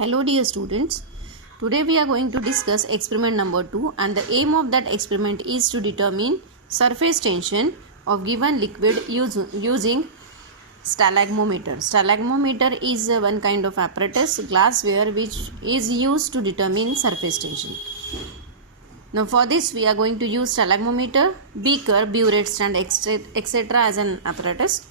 Hello dear students, today we are going to discuss experiment number 2 and the aim of that experiment is to determine surface tension of given liquid using stalagmometer. Stalagmometer is one kind of apparatus, glassware, which is used to determine surface tension. Now for this we are going to use stalagmometer, beaker, burette stand, etc. as an apparatus.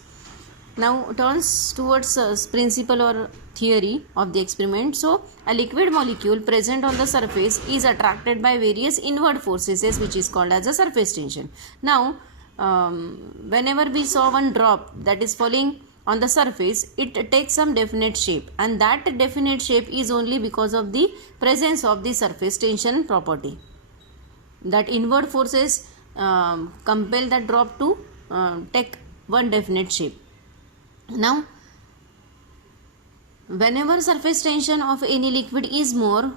Now turns towards principle or theory of the experiment. So a liquid molecule present on the surface is attracted by various inward forces, which is called as a surface tension. Now whenever we saw one drop that is falling on the surface, it takes some definite shape, and that definite shape is only because of the presence of the surface tension property. That inward forces compel that drop to take one definite shape. Now, whenever surface tension of any liquid is more,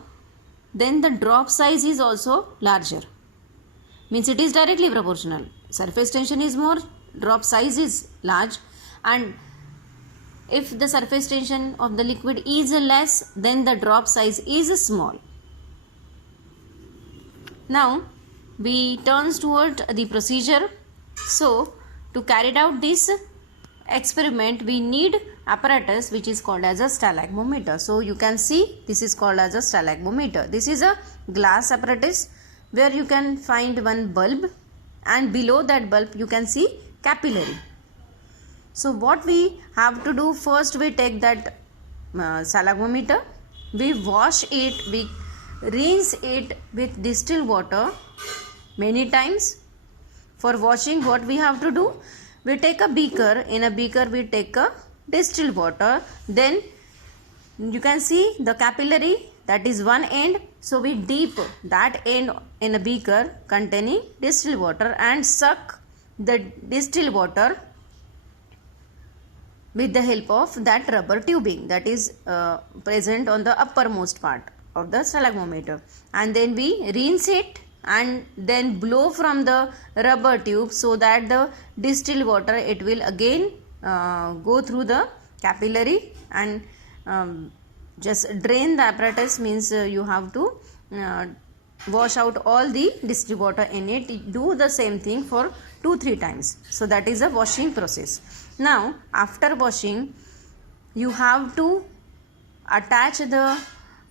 then the drop size is also larger. Means it is directly proportional. Surface tension is more, drop size is large, and if the surface tension of the liquid is less, then the drop size is small. Now, we turn toward the procedure. So, to carry out this experiment, we need apparatus which is called as a stalagmometer. So you can see this is called as a stalagmometer. This is a glass apparatus where you can find one bulb, and below that bulb you can see capillary. So what we have to do, first we take that stalagmometer, we wash it, we rinse it with distilled water many times. For washing, what we have to do, we take a beaker, in a beaker we take a distilled water, then you can see the capillary, that is one end, so we dip that end in a beaker containing distilled water and suck the distilled water with the help of that rubber tubing that is present on the uppermost part of the stalagmometer, and then we rinse it and then blow from the rubber tube so that the distilled water, it will again go through the capillary and just drain the apparatus. Means you have to wash out all the distilled water in it. Do the same thing for 2-3 times. So that is a washing process. Now after washing, you have to attach the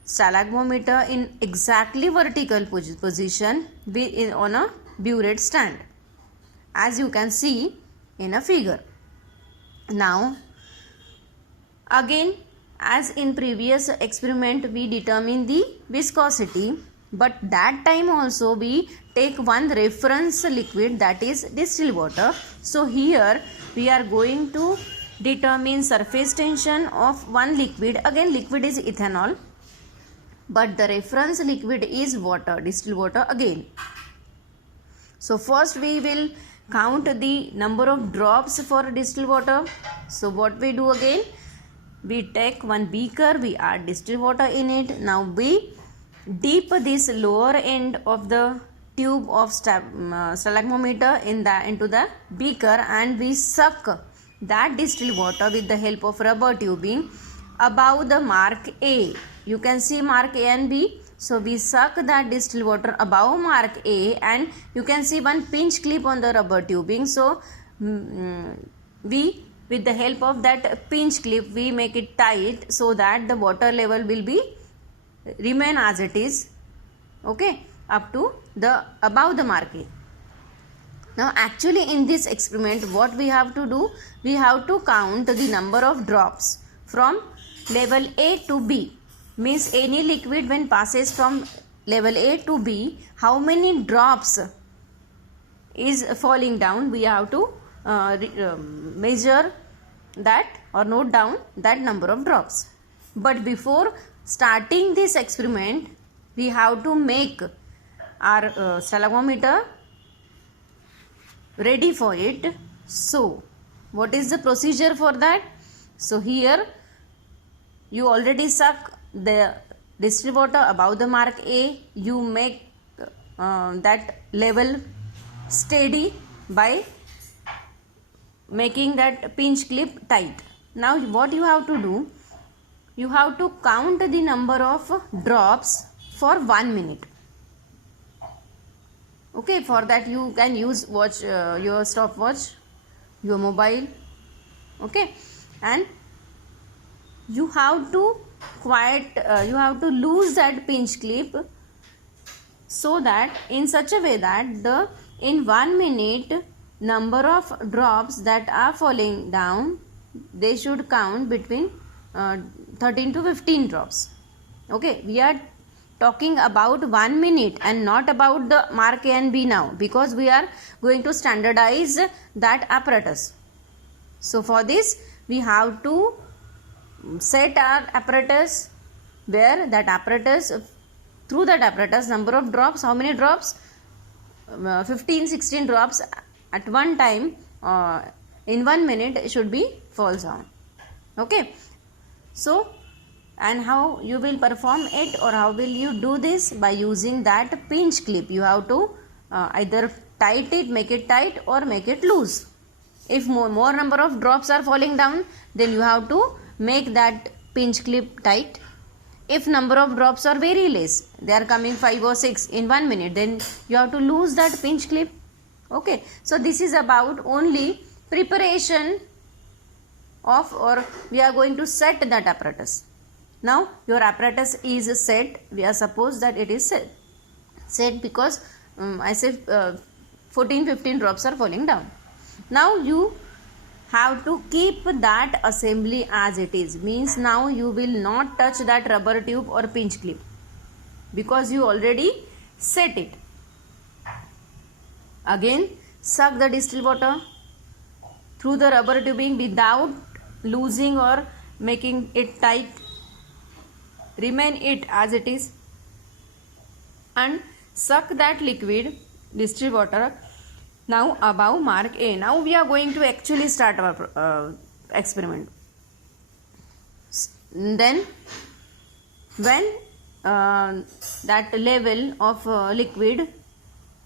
stalagmometer in exactly vertical position on a burette stand, as you can see in a figure. Now again, as in previous experiment, we determine the viscosity, but that time also we take one reference liquid, that is distilled water. So here we are going to determine surface tension of one liquid. Again, liquid is ethanol, but the reference liquid is water, distilled water again. So first we will count the number of drops for distilled water. So what we do again, we take one beaker, we add distilled water in it. Now we dip this lower end of the tube of stalagmometer into the beaker, and we suck that distilled water with the help of rubber tubing above the mark A. You can see mark A and B. So we suck that distilled water above mark A, and you can see one pinch clip on the rubber tubing. So we, with the help of that pinch clip, we make it tight so that the water level will be remain as it is, okay, up to the above the mark A. Now actually in this experiment, what we have to do, we have to count the number of drops from level A to B. Means any liquid when passes from level A to B, how many drops is falling down, we have to measure that or note down that number of drops. But before starting this experiment, we have to make our stalagmometer ready for it. So what is the procedure for that? So here you already suck the distilled water above the mark A. You make that level steady by making that pinch clip tight. Now what you have to do, you have to count the number of drops for 1 minute. Okay, for that you can use your stopwatch, your mobile. Okay, and you have to lose that pinch clip, so that in such a way that in 1 minute number of drops that are falling down, they should count between 13 to 15 drops. Okay, we are talking about 1 minute and not about the mark A and B now, because we are going to standardize that apparatus. So for this we have to set our apparatus, where that apparatus, through that apparatus, number of drops, how many drops, 15-16 drops at one time in 1 minute should be falls down. Okay, so and how you will perform it, or how will you do this? By using that pinch clip. You have to either tight it, make it tight, or make it loose. If more number of drops are falling down, then you have to make that pinch clip tight. If number of drops are very less, they are coming 5 or 6 in 1 minute, then you have to lose that pinch clip. Okay, so this is about only preparation of, or we are going to set that apparatus. Now your apparatus is set. We are suppose that it is set because I say 14-15 drops are falling down. Now you have to keep that assembly as it is, means now you will not touch that rubber tube or pinch clip, because you already set it. Again, suck the distilled water through the rubber tubing without losing or making it tight. Remain it as it is and suck that liquid distilled water now above mark A. Now we are going to actually start our experiment. Then when that level of liquid,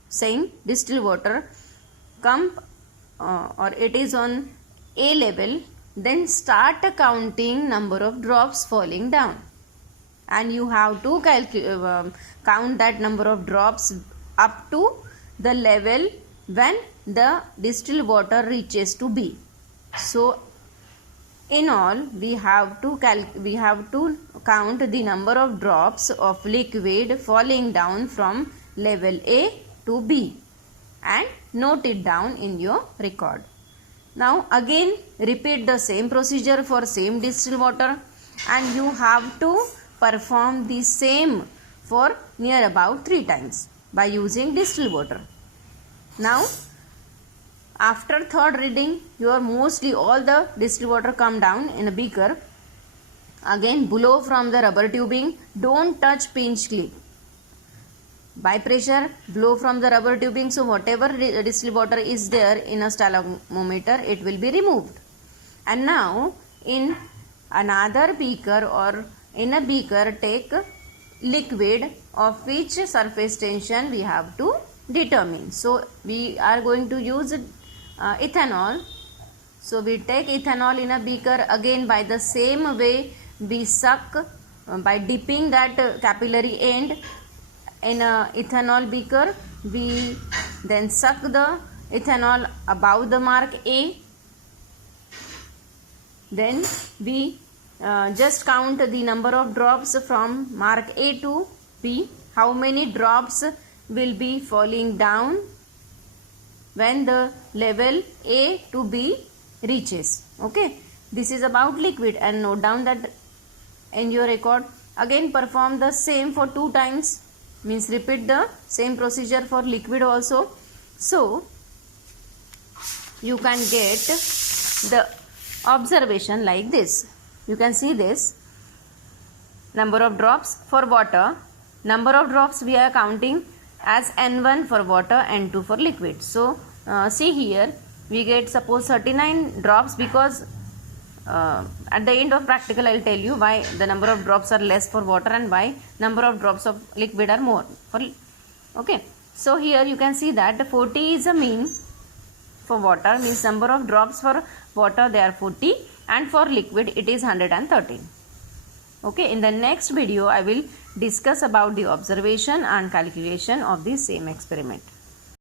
saying distilled water, come or it is on A level, then start counting number of drops falling down, and you have to count that number of drops up to the level when the distilled water reaches to B. So in all we have to count the number of drops of liquid falling down from level A to B and note it down in your record. Now again repeat the same procedure for same distilled water, and you have to perform the same for near about 3 times by using distilled water. Now after third reading, your mostly all the distilled water come down in a beaker. Again blow from the rubber tubing, don't touch pinch clip. By pressure blow from the rubber tubing, so whatever distilled water is there in a stylometer, it will be removed. And now in another beaker or in a beaker take liquid of which surface tension we have to determine. So we are going to use ethanol. So we take ethanol in a beaker. Again by the same way we suck by dipping that capillary end in a ethanol beaker. We then suck the ethanol above the mark A. Then we just count the number of drops from mark A to B. How many drops will be falling down when the level A to B reaches. Okay, this is about liquid, and note down that in your record. Again perform the same for 2 times, means repeat the same procedure for liquid also. So you can get the observation like this. You can see this number of drops for water. Number of drops we are counting as N1 for water, N2 for liquid. So see here we get suppose 39 drops, because at the end of practical I will tell you why the number of drops are less for water and why number of drops of liquid are more for. Okay, so here you can see that 40 is a mean for water, means number of drops for water they are 40, and for liquid it is 113. Okay, in the next video I will discuss about the observation and calculation of the same experiment.